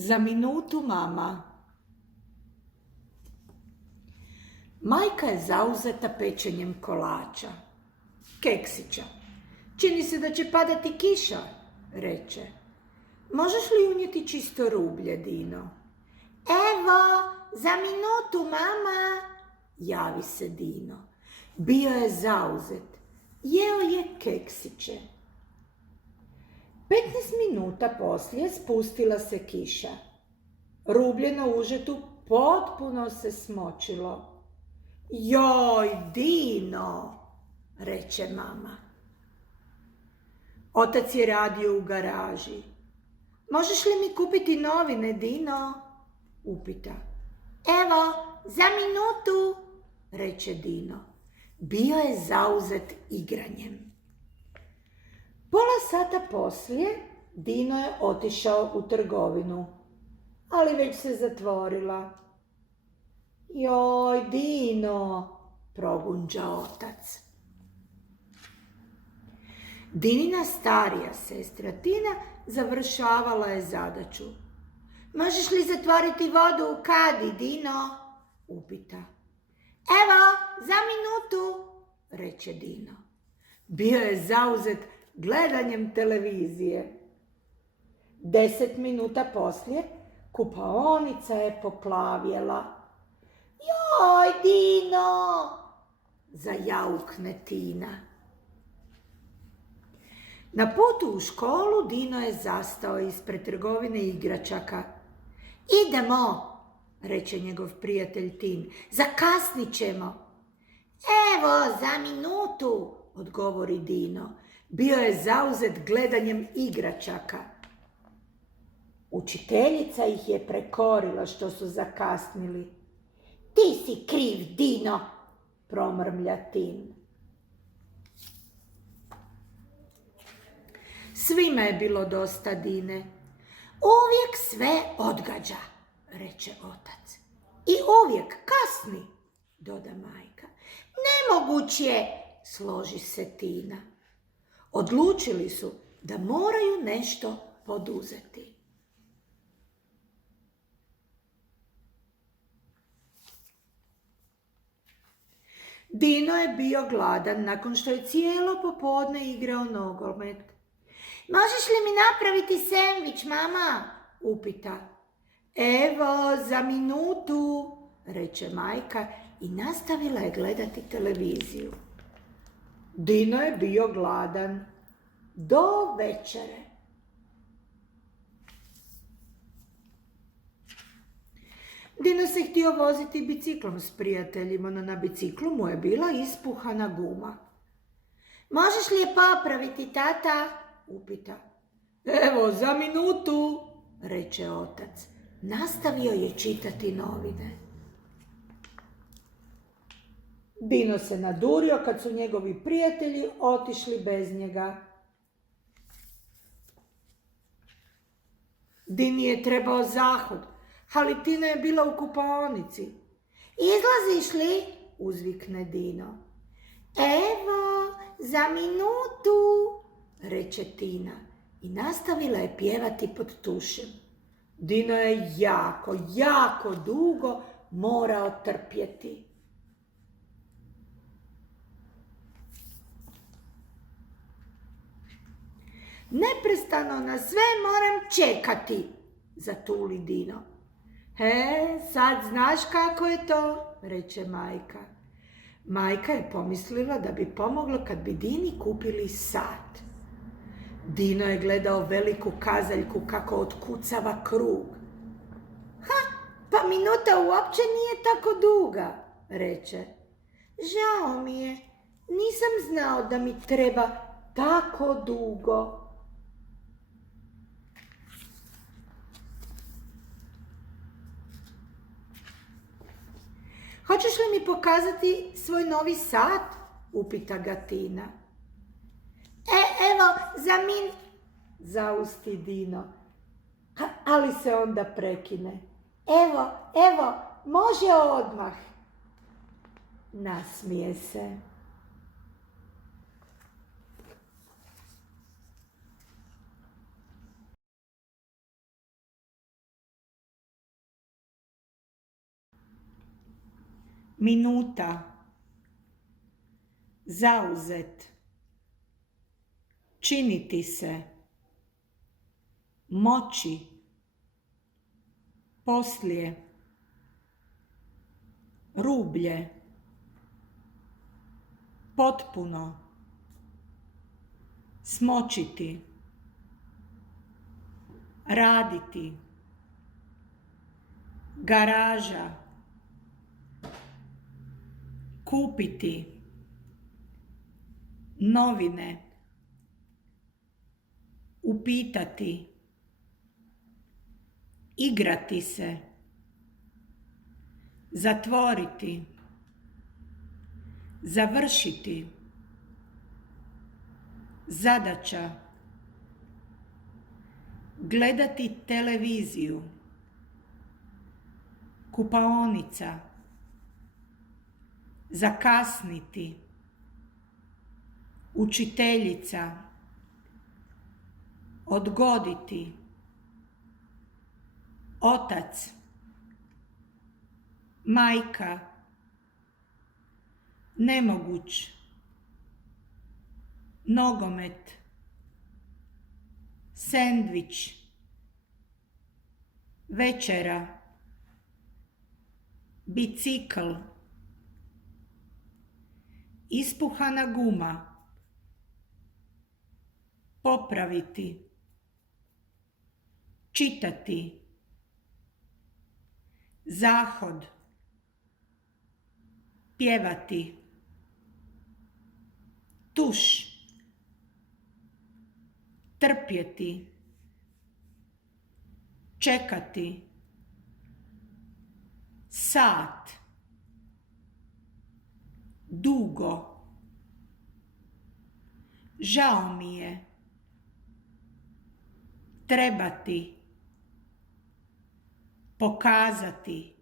Za minutu, mama. Majka je zauzeta pečenjem kolača, keksića. Čini se da će padati kiša, reče. Možeš li unijeti čisto rublje, Dino? Evo, za minutu, mama, javi se Dino. Bio je zauzet, jeo je keksiće. 15 minuta poslije spustila se kiša. Rublje na užetu potpuno se smočilo. Joj, Dino, reče mama. Otac je radio u garaži. Možeš li mi kupiti novine, Dino? Upita. Evo, za minutu, reče Dino. Bio je zauzet igranjem. Pola sata poslije Dino je otišao u trgovinu, ali već se zatvorila. Joj, Dino, progunđa otac. Dinina starija sestra Tina završavala je zadaću. Možeš li zatvoriti vodu u kadi, Dino? Upita. Evo, za minutu, reče Dino. Bio je zauzet gledanjem televizije. 10 minuta poslije kupaonica je poplavjela. Joj, Dino, zajaukne Tina. Na putu u školu Dino je zastao ispred trgovine igračaka. Idemo, reče njegov prijatelj Tin, zakasnit ćemo. Evo, za minutu, odgovori Dino. Bio je zauzet gledanjem igračaka. Učiteljica ih je prekorila što su zakasnili. Ti si kriv, Dino, promrmlja Tin. Svima je bilo dosta Dine. Uvijek sve odgađa, reče otac. I uvijek kasni, doda majka. Nemoguć je, složi se Tina. Odlučili su da moraju nešto poduzeti. Dino je bio gladan nakon što je cijelo popodne igrao nogomet. Možeš li mi napraviti sendvič, mama? Upita. Evo, za minutu, reče majka i nastavila je gledati televiziju. Dino je bio gladan do večere. Dino se htio voziti biciklom s prijateljima, no na biciklu mu je bila ispuhana guma. Možeš li je popraviti, tata? Upita. Evo, za minutu, reče otac. Nastavio je čitati novine. Dino se nadurio kad su njegovi prijatelji otišli bez njega. Dini je trebao zahod, ali Tina je bila u kupaonici. Izlaziš li? Uzvikne Dino. Evo, za minutu, reče Tina i nastavila je pjevati pod tušem. Dino je jako dugo morao trpjeti. Neprestano na sve moram čekati, zatuli Dino. Sad znaš kako je to, reče majka. Majka je pomislila da bi pomoglo kad bi Dini kupili sat. Dino je gledao veliku kazaljku kako otkucava krug. Pa minuta uopće nije tako duga, reče. Žao mi je, nisam znao da mi treba tako dugo. Hoćeš li mi pokazati svoj novi sat? Upita ga Tina. Evo, zausti Dino, ali se onda prekine. Evo, može odmah. Nasmije se. minuta, zauzet, činiti se, moći, poslije, rublje, potpuno, smočiti, raditi, garaža, kupiti, novine, upitati, igrati se, zatvoriti, završiti, zadaća, gledati televiziju, kupaonica, zakasniti, učiteljica, odgoditi, otac, majka, nemoguć, nogomet, sendvič, večera, bicikl, ispuhana guma, popraviti, čitati, zahod, pjevati, tuš, trpjeti, čekati, sat, dugo, žao mi je, trebati, pokazati,